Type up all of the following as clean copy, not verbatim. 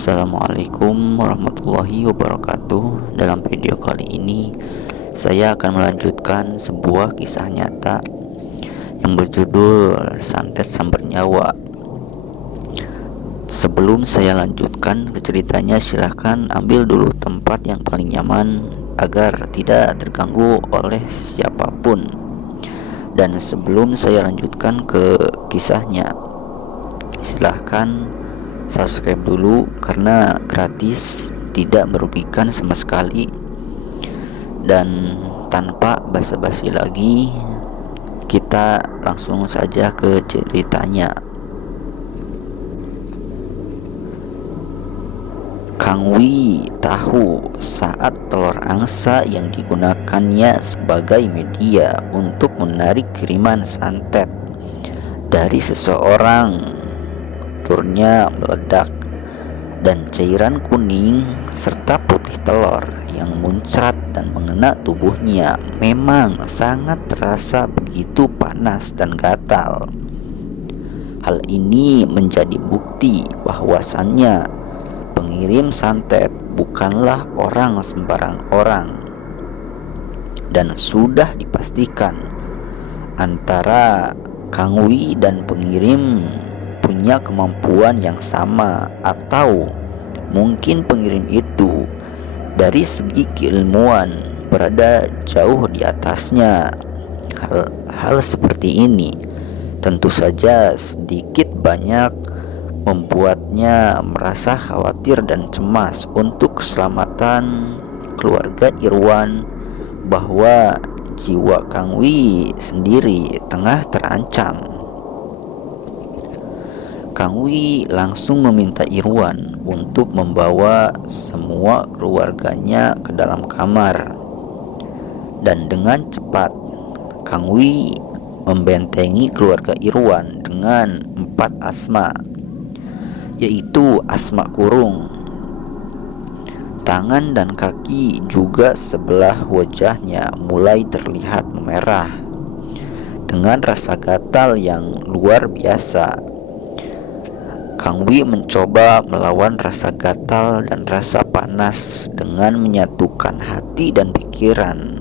Assalamualaikum warahmatullahi wabarakatuh. Dalam video kali ini saya akan melanjutkan sebuah kisah nyata yang berjudul Santet Sambar Nyawa. Sebelum saya lanjutkan ke ceritanya, silahkan ambil dulu tempat yang paling nyaman agar tidak terganggu oleh siapapun. Dan sebelum saya lanjutkan ke kisahnya, silahkan subscribe dulu karena gratis, tidak merugikan sama sekali. Dan tanpa basa-basi lagi, kita langsung saja ke ceritanya. Kang Wi tahu saat telur angsa yang digunakannya sebagai media untuk menarik kiriman santet dari seseorang, telurnya meledak dan cairan kuning serta putih telur yang muncrat dan mengena tubuhnya memang sangat terasa begitu panas dan gatal. Hal ini menjadi bukti bahwasannya pengirim santet bukanlah orang sembarang orang, dan sudah dipastikan antara Kang Wi dan pengirim punya kemampuan yang sama, atau mungkin pengirim itu dari segi keilmuan berada jauh di atasnya. Hal seperti ini tentu saja sedikit banyak membuatnya merasa khawatir dan cemas untuk keselamatan keluarga Irwan, bahwa jiwa Kang Wi sendiri tengah terancam. Kang Wi langsung meminta Irwan untuk membawa semua keluarganya ke dalam kamar. Dan dengan cepat Kang Wi membentengi keluarga Irwan dengan 4 asma, yaitu asma kurung. Tangan dan kaki juga sebelah wajahnya mulai terlihat memerah dengan rasa gatal yang luar biasa. Kang Wi mencoba melawan rasa gatal dan rasa panas dengan menyatukan hati dan pikiran.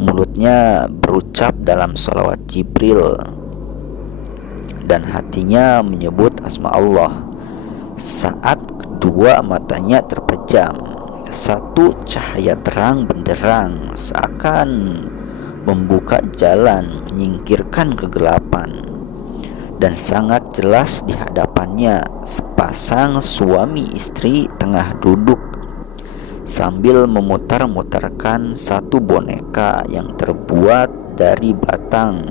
Mulutnya berucap dalam sholawat Jibril dan hatinya menyebut asma Allah. Saat kedua matanya terpejam, satu cahaya terang benderang seakan membuka jalan menyingkirkan kegelapan. Dan sangat jelas di hadapannya sepasang suami istri tengah duduk sambil memutar-mutarkan satu boneka yang terbuat dari batang,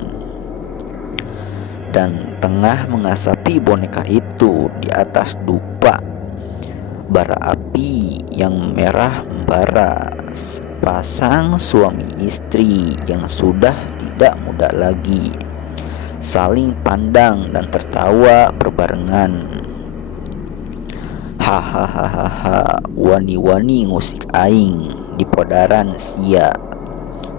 dan tengah mengasapi boneka itu di atas dupa bara api yang merah membara. Sepasang suami istri yang sudah tidak muda lagi saling pandang dan tertawa berbarengan. Hahaha, wani-wani ngusik aing di podaran sia,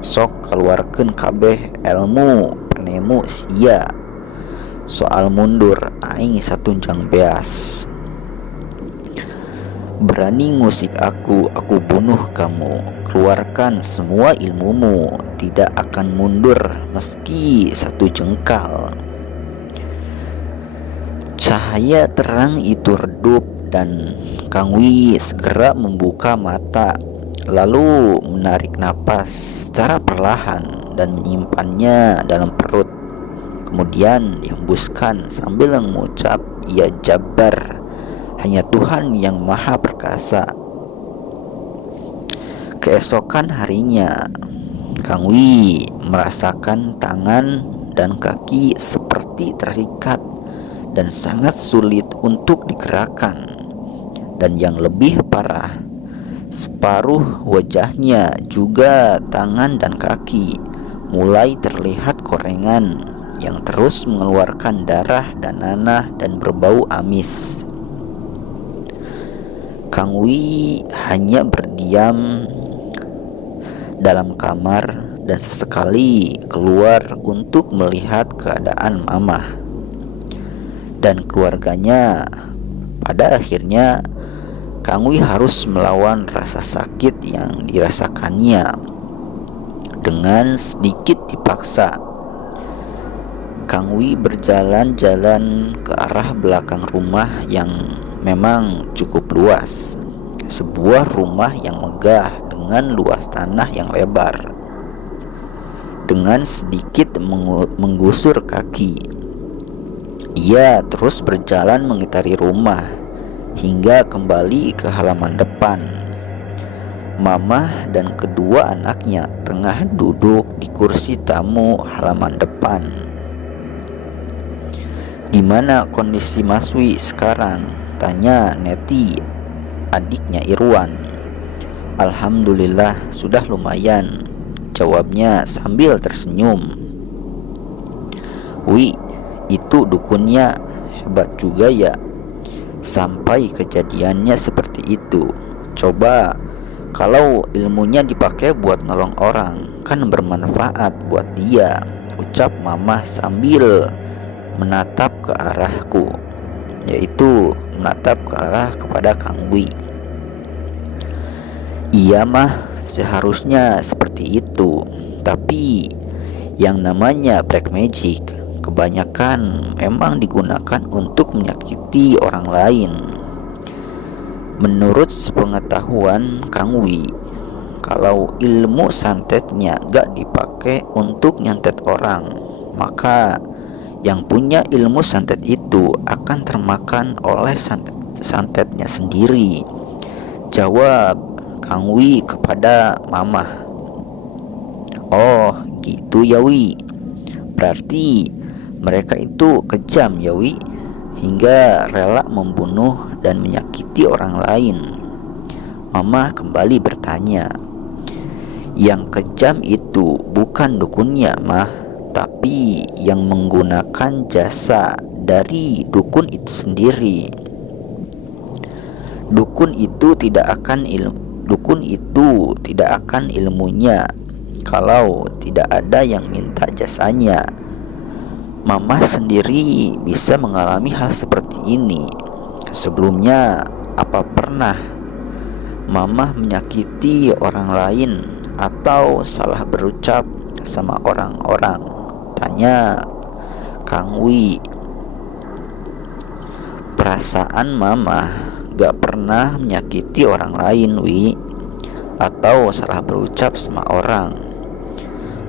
sok keluarkeun kabeh ilmu penemu sia, soal mundur aing satunjang beas. Berani ngusik aku bunuh kamu. Keluarkan semua ilmumu, tidak akan mundur meski satu jengkal. Cahaya terang itu redup dan Kang Wi segera membuka mata, lalu menarik napas secara perlahan dan menyimpannya dalam perut. Kemudian dihembuskan sambil mengucap, "Ya Jabbar, hanya Tuhan yang Maha Perkasa." Keesokan harinya, Kang Wi merasakan tangan dan kaki seperti terikat dan sangat sulit untuk digerakkan. Dan yang lebih parah, separuh wajahnya juga tangan dan kaki mulai terlihat korengan yang terus mengeluarkan darah dan nanah dan berbau amis. Kang Wi hanya berdiam dalam kamar dan sesekali keluar untuk melihat keadaan mamah dan keluarganya. Pada akhirnya Kang Wi harus melawan rasa sakit yang dirasakannya dengan sedikit dipaksa. Kang Wi berjalan-jalan ke arah belakang rumah yang memang cukup luas. Sebuah rumah yang megah dengan luas tanah yang lebar. Dengan sedikit menggusur kaki, ia terus berjalan mengitari rumah hingga kembali ke halaman depan. Mama dan kedua anaknya tengah duduk di kursi tamu halaman depan. "Gimana kondisi Mas Wi sekarang?" tanya Neti, adiknya Irwan. "Alhamdulillah sudah lumayan," jawabnya sambil tersenyum. "Wi, itu dukunnya hebat juga ya, sampai kejadiannya seperti itu. Coba kalau ilmunya dipakai buat nolong orang, kan bermanfaat buat dia," ucap Mama sambil menatap ke arahku, yaitu menatap ke arah kepada Kang Wi. "Iya mah, seharusnya seperti itu. Tapi yang namanya black magic kebanyakan memang digunakan untuk menyakiti orang lain. Menurut sepengetahuan Kang Wi, kalau ilmu santetnya gak dipakai untuk nyantet orang, maka yang punya ilmu santet itu akan termakan oleh santetnya sendiri," jawab Kang Wi kepada Mama. "Oh gitu ya Wi, berarti mereka itu kejam ya Wi, hingga rela membunuh dan menyakiti orang lain?" Mama kembali bertanya. "Yang kejam itu bukan dukunnya mah, tapi yang menggunakan jasa dari dukun itu sendiri. Dukun itu tidak akan ilmunya kalau tidak ada yang minta jasanya. Mama sendiri bisa mengalami hal seperti ini. Sebelumnya, apa pernah Mama menyakiti orang lain atau salah berucap sama orang-orang?" tanya Kang Wi. "Perasaan Mama gak pernah menyakiti orang lain Wi, atau salah berucap sama orang.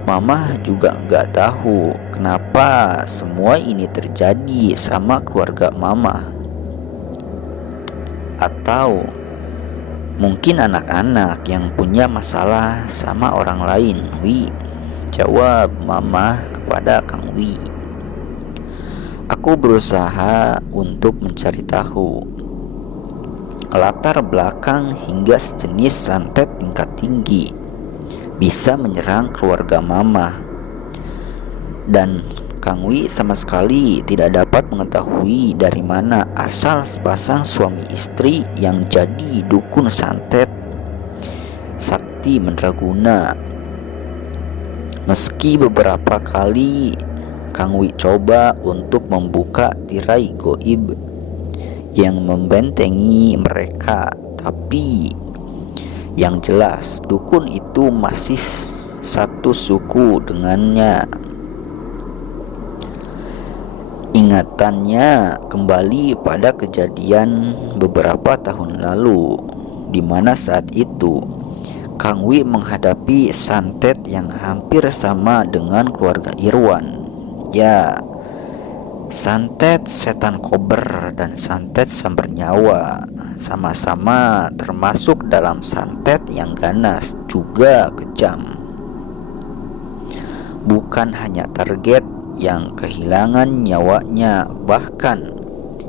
Mama juga gak tahu kenapa semua ini terjadi sama keluarga Mama. Atau mungkin anak-anak yang punya masalah sama orang lain Wi," jawab Mama kepada Kang Wi. Aku berusaha untuk mencari tahu latar belakang hingga sejenis santet tingkat tinggi bisa menyerang keluarga Mama, dan Kang Wi sama sekali tidak dapat mengetahui dari mana asal sepasang suami istri yang jadi dukun santet sakti mandraguna. Meski beberapa kali Kang Wi coba untuk membuka tirai goib yang membentengi mereka, tapi yang jelas dukun itu masih satu suku dengannya. Ingatannya kembali pada kejadian beberapa tahun lalu, di mana saat itu Kang Wi menghadapi santet yang hampir sama dengan keluarga Irwan. Ya, santet setan kober dan santet sambar nyawa sama-sama termasuk dalam santet yang ganas juga kejam. Bukan hanya target yang kehilangan nyawanya, bahkan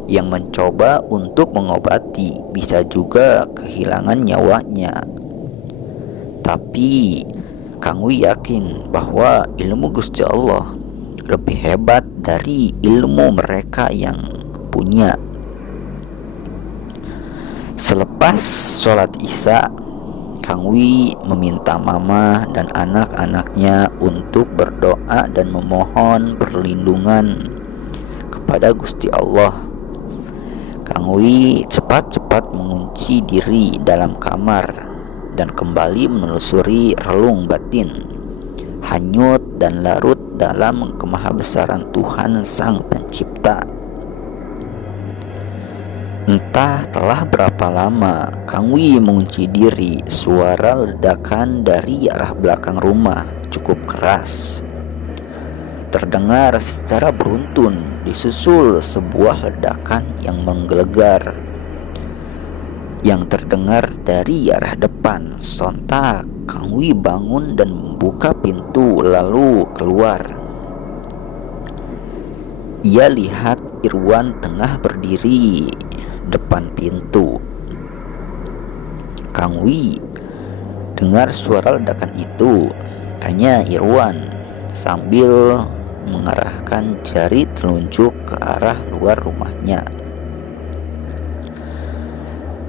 yang mencoba untuk mengobati bisa juga kehilangan nyawanya. Tapi Kang Wi yakin bahwa ilmu Gusti Allah lebih hebat dari ilmu mereka yang punya. Selepas sholat Isya, Kang Wi meminta Mama dan anak-anaknya untuk berdoa dan memohon perlindungan kepada Gusti Allah. Kang Wi cepat-cepat mengunci diri dalam kamar dan kembali menelusuri relung batin, hanyut dan larut dalam kemahabesaran Tuhan Sang Pencipta. Entah telah berapa lama Kang Wi mengunci diri, suara ledakan dari arah belakang rumah cukup keras terdengar secara beruntun, disusul sebuah ledakan yang menggelegar yang terdengar dari arah depan. Sontak Kang Wi bangun dan membuka pintu lalu keluar. Ia lihat Irwan tengah berdiri depan pintu. Kang Wi dengar suara ledakan itu, tanya Irwan sambil mengarahkan jari telunjuk ke arah luar rumahnya.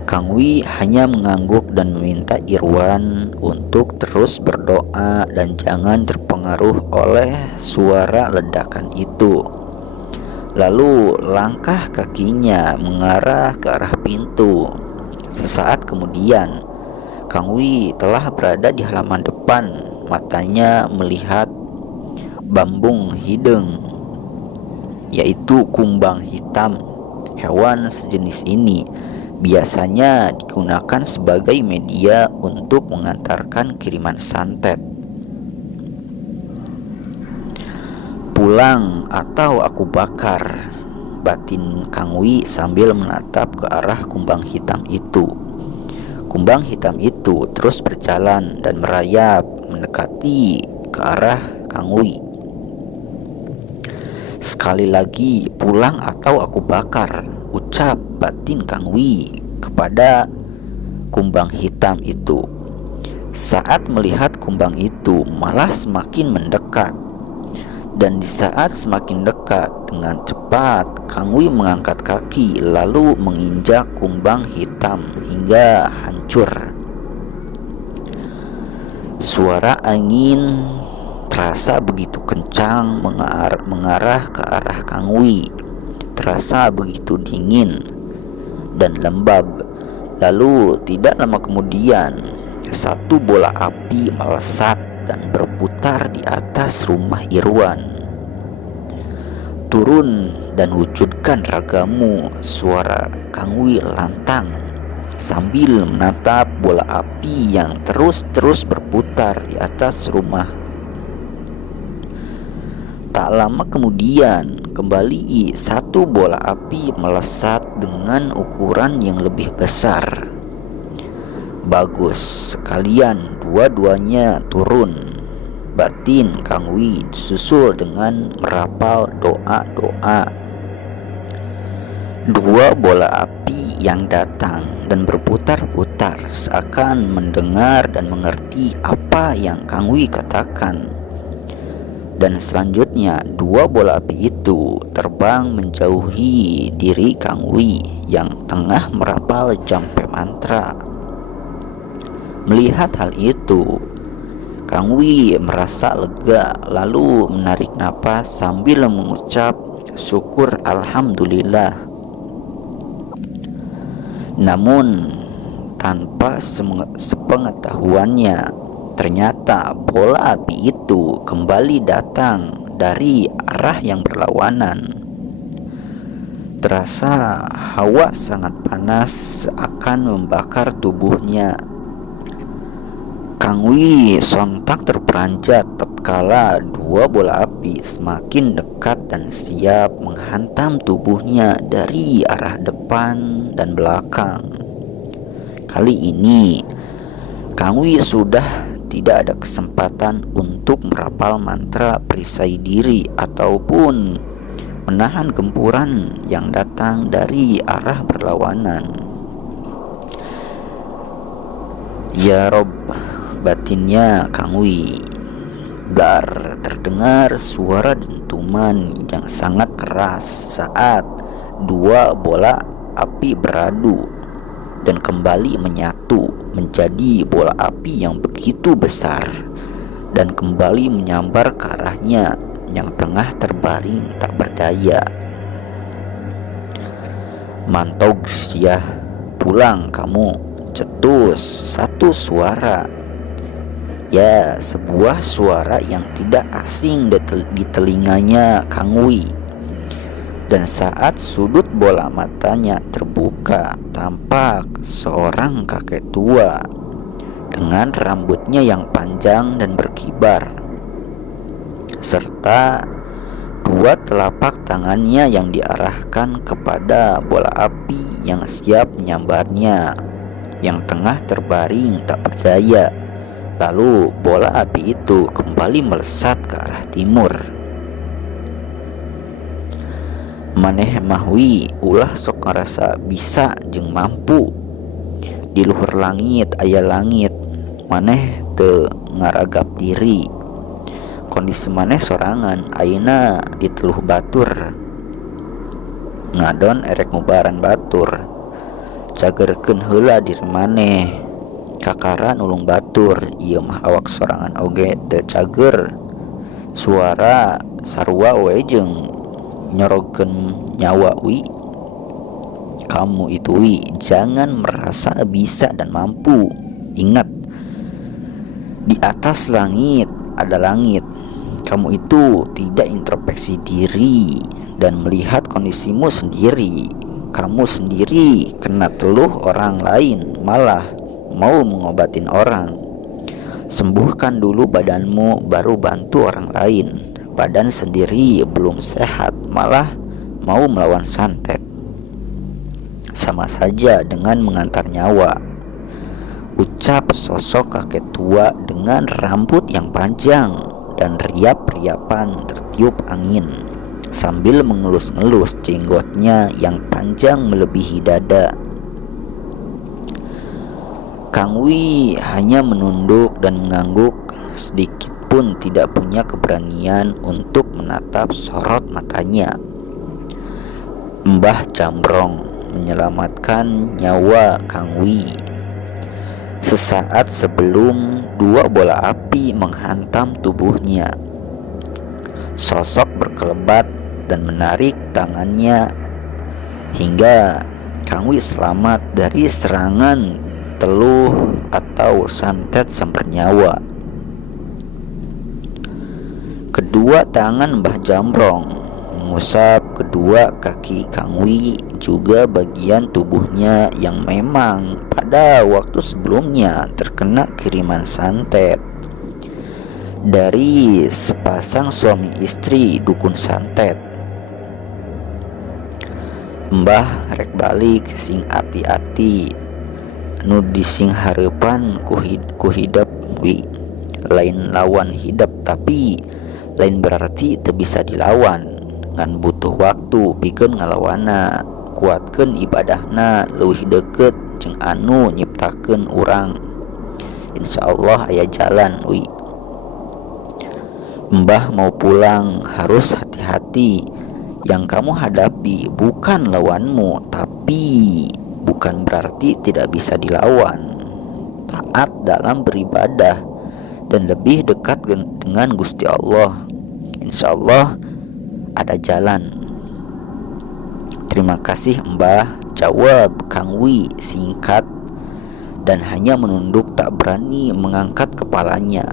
Kang Wi hanya mengangguk dan meminta Irwan untuk terus berdoa dan jangan terpengaruh oleh suara ledakan itu. Lalu langkah kakinya mengarah ke arah pintu. Sesaat kemudian, Kang Wi telah berada di halaman depan. Matanya melihat bambung hideng, yaitu kumbang hitam. Hewan sejenis ini biasanya digunakan sebagai media untuk mengantarkan kiriman santet. Pulang atau aku bakar, batin Kang Wi sambil menatap ke arah kumbang hitam itu. Kumbang hitam itu terus berjalan dan merayap mendekati ke arah Kang Wi. Sekali lagi, pulang atau aku bakar, ucap batin Kang Wi kepada kumbang hitam itu. Saat melihat kumbang itu malah semakin mendekat. Dan di saat semakin dekat, dengan cepat Kang Wi mengangkat kaki lalu menginjak kumbang hitam hingga hancur. Suara angin terasa begitu kencang mengarah ke arah Kang Wi. Terasa begitu dingin dan lembab. Lalu tidak lama kemudian, satu bola api melesat dan berputar di atas rumah Irwan. Turun dan wujudkan ragamu, suara Kang Wi lantang sambil menatap bola api yang terus berputar di atas rumah. Tak lama kemudian, kembali satu bola api melesat dengan ukuran yang lebih besar. Bagus sekalian, dua-duanya turun. Batin Kang Wi disusul dengan merapal doa-doa. Dua bola api yang datang dan berputar-putar seakan mendengar dan mengerti apa yang Kang Wi katakan. Dan selanjutnya dua bola api itu terbang menjauhi diri Kang Wi yang tengah merapal jampe mantra. Melihat hal itu, Kang Wi merasa lega lalu menarik napas sambil mengucap syukur alhamdulillah. Namun tanpa sepengetahuannya, ternyata bola api itu kembali datang dari arah yang berlawanan. Terasa hawa sangat panas akan membakar tubuhnya. Kang Wi sontak terperanjat tatkala dua bola api semakin dekat dan siap menghantam tubuhnya dari arah depan dan belakang. Kali ini Kang Wi sudah tidak ada kesempatan untuk merapal mantra perisai diri ataupun menahan gempuran yang datang dari arah berlawanan. Ya Rob, batinnya Kang Wi. Dar, terdengar suara dentuman yang sangat keras saat dua bola api beradu dan kembali menyatu menjadi bola api yang begitu besar dan kembali menyambar ke arahnya yang tengah terbaring tak berdaya. Mantog ya, pulang kamu, cetus satu suara. Ya, sebuah suara yang tidak asing di telinganya Kang Wi. Dan saat sudut bola matanya terbuka, tampak seorang kakek tua dengan rambutnya yang panjang dan berkibar, serta dua telapak tangannya yang diarahkan kepada bola api yang siap menyambarnya, yang tengah terbaring tak berdaya. Lalu bola api itu kembali melesat ke arah timur. Maneh mahwi ulah sok ngarasa bisa jeung mampu. Di luhur langit aya langit, maneh teu ngaragap diri. Kondisi maneh sorangan ayeuna di teluh batur. Ngadon erek ngubaran batur. Cagerkeun heula diri maneh. Kakara nulung batur, ieu mah awak sorangan oge teu cager. Suara sarua we jeung nyorogkeun nyawa wi. Kamu itu wi, jangan merasa bisa dan mampu. Ingat, di atas langit ada langit. Kamu itu tidak introspeksi diri dan melihat kondisimu sendiri. Kamu sendiri kena teluh orang lain, malah mau mengobatin orang. Sembuhkan dulu badanmu, baru bantu orang lain. Badan sendiri belum sehat, malah mau melawan santet. Sama saja dengan mengantar nyawa. Ucap sosok kakek tua dengan rambut yang panjang dan riap-riapan tertiup angin, sambil mengelus-ngelus jenggotnya yang panjang melebihi dada. Kang Wi hanya menunduk dan mengangguk, sedikit pun tidak punya keberanian untuk menatap sorot matanya. Mbah Jambrong menyelamatkan nyawa Kang Wi sesaat sebelum dua bola api menghantam tubuhnya. Sosok berkelebat dan menarik tangannya hingga Kang Wi selamat dari serangan teluh atau santet sambar nyawa. Kedua tangan Mbah Jambrong mengusap kedua kaki Kang Wi, juga bagian tubuhnya yang memang pada waktu sebelumnya terkena kiriman santet dari sepasang suami istri dukun santet. Mbah rek balik sing ati-ati, nu dising hareupan ku hidap wi. Lain lawan hidap, tapi lain berarti teu bisa dilawan. Ngan butuh waktu pikeun ngalawana. Kuatkeun ibadahna leuwih deukeut jeung anu nyiptakeun urang. Insyaallah aya jalan wi. Mbah mau pulang, harus hati-hati. Yang kamu hadapi bukan lawanmu, tapi bukan berarti tidak bisa dilawan. Taat dalam beribadah dan lebih dekat dengan Gusti Allah. Insya Allah ada jalan. Terima kasih Mbah, jawab Kang Wi singkat dan hanya menunduk, tak berani mengangkat kepalanya.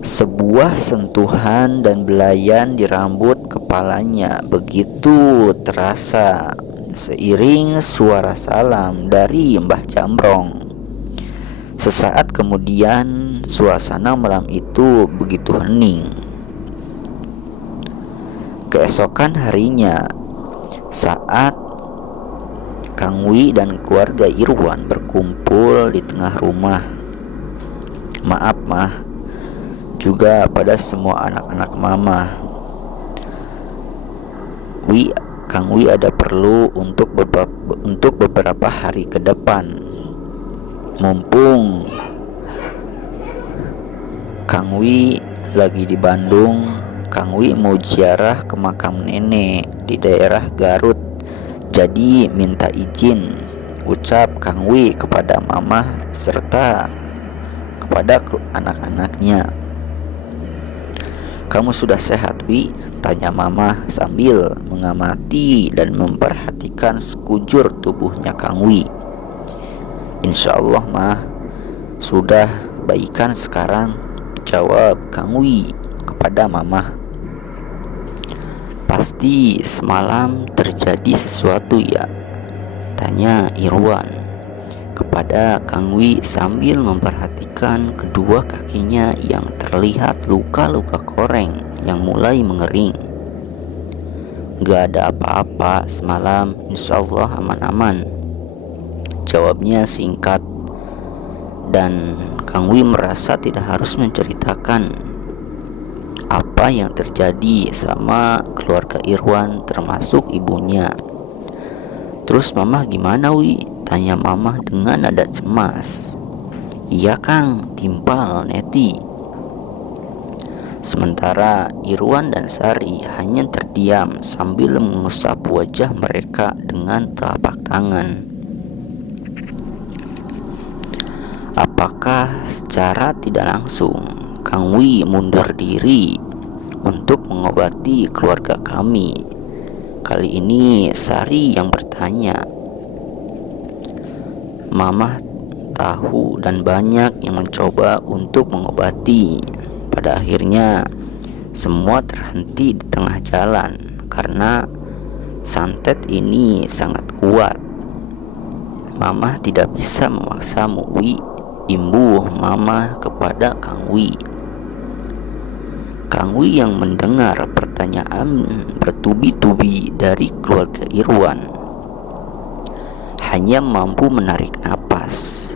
Sebuah sentuhan dan belayan di rambut kepalanya begitu terasa, seiring suara salam dari Mbah Jambrong. Sesaat kemudian suasana malam itu begitu hening. Keesokan harinya, saat Kang Wi dan keluarga Irwan berkumpul di tengah rumah, maaf mah, juga pada semua anak-anak mama, Kang Wi ada perlu untuk beberapa hari ke depan. Mumpung Kang Wi lagi di Bandung, Kang Wi mau ziarah ke makam nenek di daerah Garut. Jadi minta izin, ucap Kang Wi kepada mama serta kepada anak-anaknya. Kamu sudah sehat, Wi? Tanya Mama sambil mengamati dan memperhatikan sekujur tubuhnya Kang Wi. Insya Allah mah sudah baikan sekarang, jawab Kang Wi kepada Mama. Pasti semalam terjadi sesuatu ya? Tanya Irwan kepada Kang Wi sambil memperhatikan kedua kakinya yang terlihat luka-luka koreng yang mulai mengering. Gak ada apa-apa semalam, insya Allah aman-aman, jawabnya singkat. Dan Kang Wi merasa tidak harus menceritakan apa yang terjadi sama keluarga Irwan termasuk ibunya. Terus Mama gimana Wi? Tanya Mama dengan nada cemas. Iya Kang, timpal Neti. Sementara Irwan dan Sari hanya terdiam sambil mengusap wajah mereka dengan telapak tangan. Apakah secara tidak langsung Kang Wi mundur diri untuk mengobati keluarga kami? Kali ini Sari yang bertanya. Mama tahu dan banyak yang mencoba untuk mengobati. Pada akhirnya semua terhenti di tengah jalan karena santet ini sangat kuat. Mama tidak bisa memaksamu Wi, imbuh Mama kepada Kang Wi. Kang Wi yang mendengar pertanyaan bertubi-tubi dari keluarga Irwan hanya mampu menarik napas.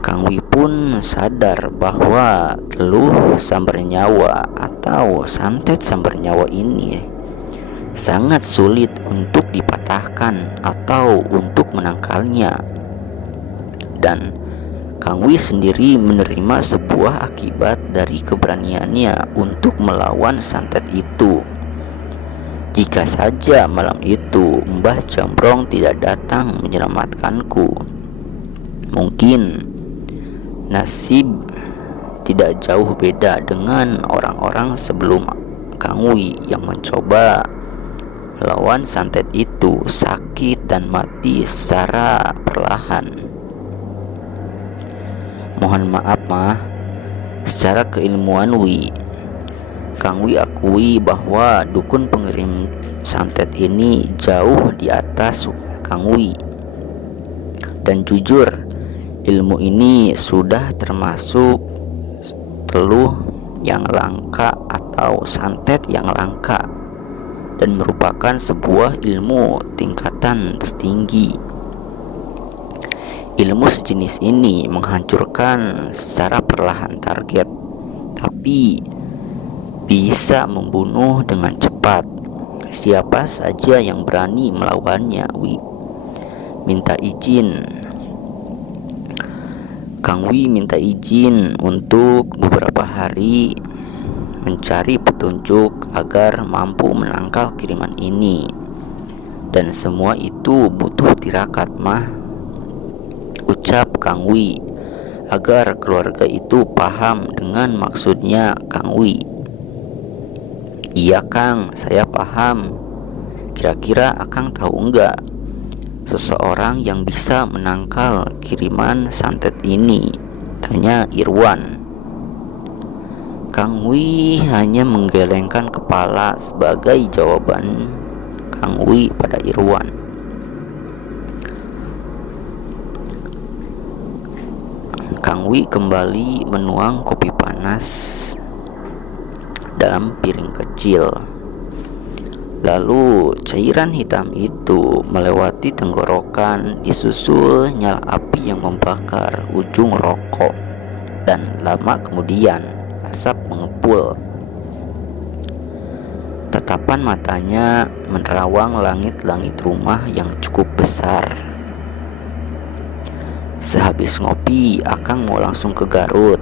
Kang Wi pun sadar bahwa teluh sambar nyawa atau santet sambar nyawa ini sangat sulit untuk dipatahkan atau untuk menangkalnya. Dan Kang Wi sendiri menerima sebuah akibat dari keberaniannya untuk melawan santet itu. Jika saja malam itu Mbah Jambrong tidak datang menyelamatkanku, mungkin nasib tidak jauh beda dengan orang-orang sebelum Kang Wi yang mencoba melawan santet itu sakit dan mati secara perlahan. Mohon maaf Mah, secara keilmuan Wi, Kang Wi akui bahwa dukun pengirim santet ini jauh di atas Kang Wi. Dan jujur, ilmu ini sudah termasuk teluh yang langka atau santet yang langka dan merupakan sebuah ilmu tingkatan tertinggi. Ilmu sejenis ini menghancurkan secara perlahan target, tapi bisa membunuh dengan cepat. Siapa saja yang berani melawannya Wi. Minta izin. Kang Wi minta izin untuk beberapa hari mencari petunjuk agar mampu menangkal kiriman ini. Dan semua itu butuh tirakat Mah, ucap Kang Wi, agar keluarga itu paham dengan maksudnya Kang Wi. Iya Kang, saya paham. Kira-kira Akang tahu enggak seseorang yang bisa menangkal kiriman santet ini? Tanya Irwan. Kang Wi hanya menggelengkan kepala sebagai jawaban Kang Wi pada Irwan. Kang Wi kembali menuang kopi panas dalam piring kecil. Lalu cairan hitam itu melewati tenggorokan disusul nyala api yang membakar ujung rokok. Dan lama kemudian asap mengepul. Tatapan matanya menerawang langit-langit rumah yang cukup besar. Sehabis ngopi, Akang mau langsung ke Garut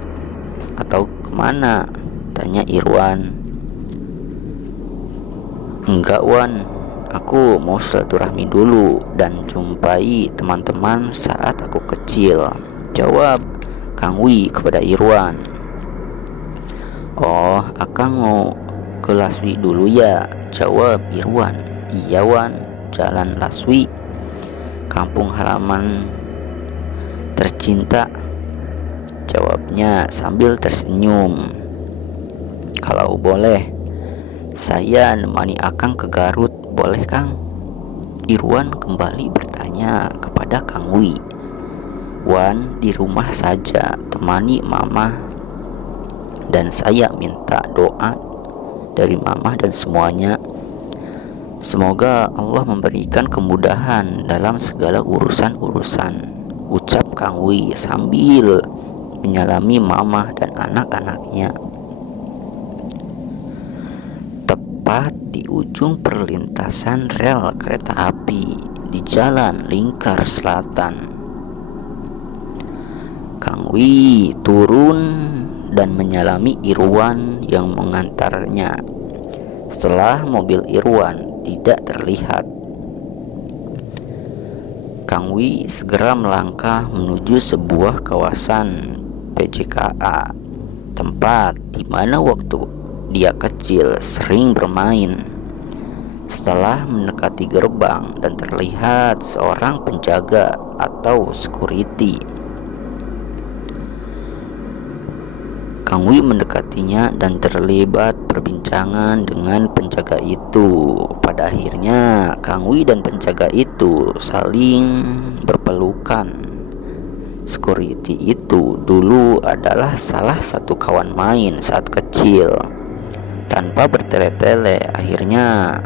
atau kemana? Tanya Irwan. Enggak Wan, aku mau silaturahmi dulu dan jumpai teman-teman saat aku kecil, jawab Kang Wi kepada Irwan. Oh, Akang mau Ke Laswi dulu ya, jawab Irwan. Iya Wan, Jalan Laswi, kampung halaman tercinta, jawabnya sambil tersenyum. Kalau boleh, saya nemani Akang ke Garut, boleh Kang? Irwan kembali bertanya kepada Kang Wi. Wan, di rumah saja, temani Mama. Dan saya minta doa dari Mama dan semuanya. Semoga Allah memberikan kemudahan dalam segala urusan-urusan, ucap Kang Wi sambil menyalami Mama dan anak-anaknya. Tepat di ujung perlintasan rel kereta api di Jalan Lingkar Selatan, Kang Wi turun dan menyalami Irwan yang mengantarnya. Setelah mobil Irwan tidak terlihat, Kang Wi segera melangkah menuju sebuah kawasan PJKA, tempat di mana waktu dia kecil sering bermain. Setelah mendekati gerbang dan terlihat seorang penjaga atau security, Kang Wi mendekatinya dan terlibat perbincangan dengan penjaga itu. Pada akhirnya Kang Wi dan penjaga itu saling berpelukan. Security itu dulu adalah salah satu kawan main saat kecil. Tanpa bertele-tele, akhirnya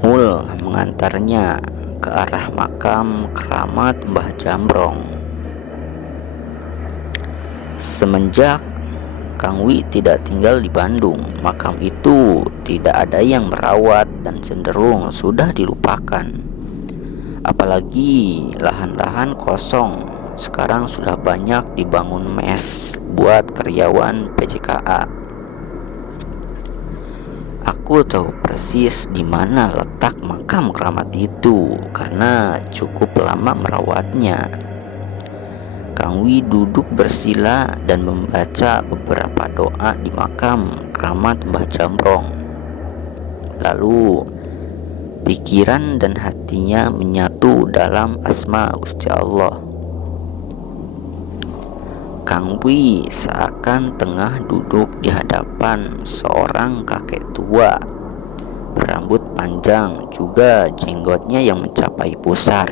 Mul mengantarnya ke arah makam keramat Mbah Jambrong. Semenjak Kang Wi tidak tinggal di Bandung, makam itu tidak ada yang merawat dan cenderung sudah dilupakan. Apalagi lahan-lahan kosong sekarang sudah banyak dibangun mes buat karyawan PJKA. Aku tahu persis di mana letak makam keramat itu karena cukup lama merawatnya. Kang Wi duduk bersila dan membaca beberapa doa di makam keramat Mbah Jambrong. Lalu pikiran dan hatinya menyatu dalam asma Gusti Allah. Kang Wi seakan tengah duduk di hadapan seorang kakek tua berambut panjang, juga jenggotnya yang mencapai pusar.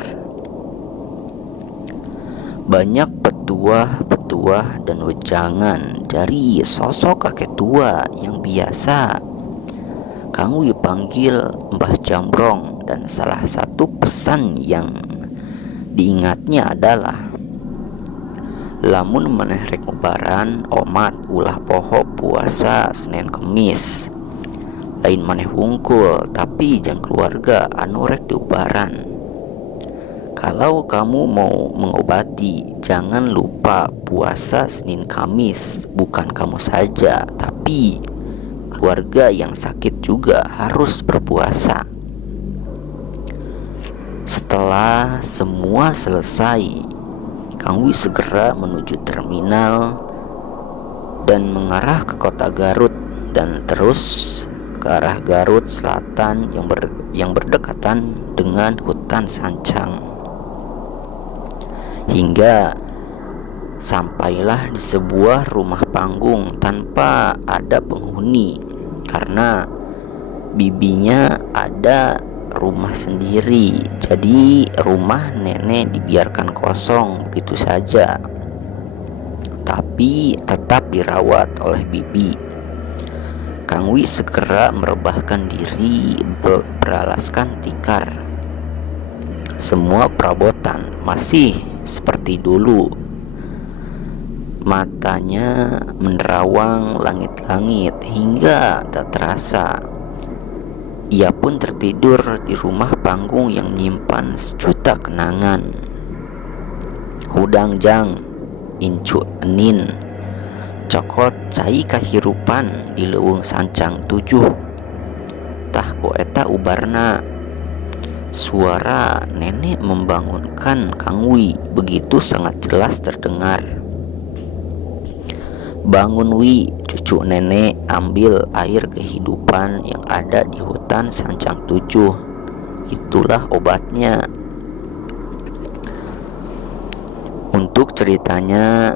Banyak petuah-petuah dan wejangan dari sosok kakek tua yang biasa Kang Wi panggil Mbah Jambrong, dan salah satu pesan yang diingatnya adalah lamun maneh rek ubaran omat ulah poho puasa Senin Kemis, lain maneh wungkul tapi jang keluarga anu rek diubaran. Kalau kamu mau mengobati, jangan lupa puasa Senin Kamis. Bukan kamu saja, tapi keluarga yang sakit juga harus berpuasa. Setelah semua selesai, Kang Wi segera menuju terminal dan mengarah ke kota Garut dan terus ke arah Garut Selatan yang berdekatan dengan hutan Sancang. Hingga sampailah di sebuah rumah panggung tanpa ada penghuni karena bibinya ada rumah sendiri. Jadi rumah nenek dibiarkan kosong begitu saja, tapi tetap dirawat oleh bibi. Kang Wi segera merebahkan diri beralaskan tikar. Semua perabotan masih seperti dulu. Matanya menerawang langit-langit hingga tak terasa ia pun tertidur di rumah panggung yang menyimpan sejuta kenangan. Hudang jang incu enin cokot cai kahirupan di leuweung Sancang 7. Tah ku eta ubarna. Suara nenek membangunkan Kang Wi begitu sangat jelas terdengar. Bangun wi, cucu nenek, ambil air kehidupan yang ada di hutan Sancang Tujuh. Itulah obatnya. Untuk ceritanya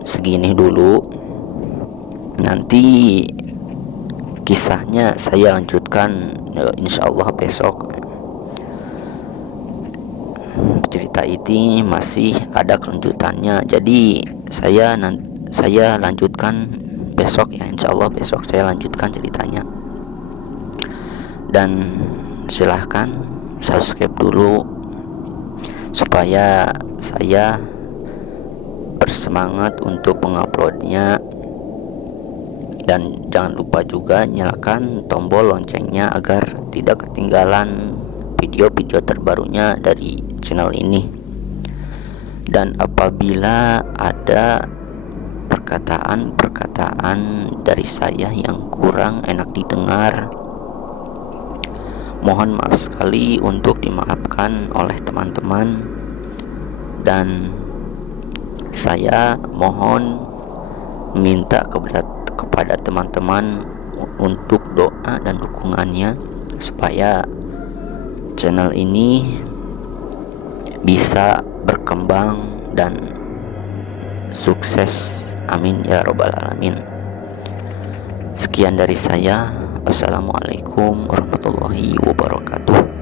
segini dulu. Nanti kisahnya saya lanjutkan insya Allah besok. Cerita ini masih ada kelanjutannya, jadi saya lanjutkan besok ya, insya Allah besok saya lanjutkan ceritanya. Dan silahkan subscribe dulu supaya saya bersemangat untuk menguploadnya. Dan jangan lupa juga nyalakan tombol loncengnya agar tidak ketinggalan video-video terbarunya dari channel ini. Dan apabila ada perkataan-perkataan dari saya yang kurang enak didengar, mohon maaf sekali, untuk dimaafkan oleh teman-teman. Dan saya mohon minta kepada teman-teman untuk doa dan dukungannya supaya channel ini bisa berkembang dan sukses. Amin ya robbal alamin. Sekian dari saya. Wassalamualaikum warahmatullahi wabarakatuh.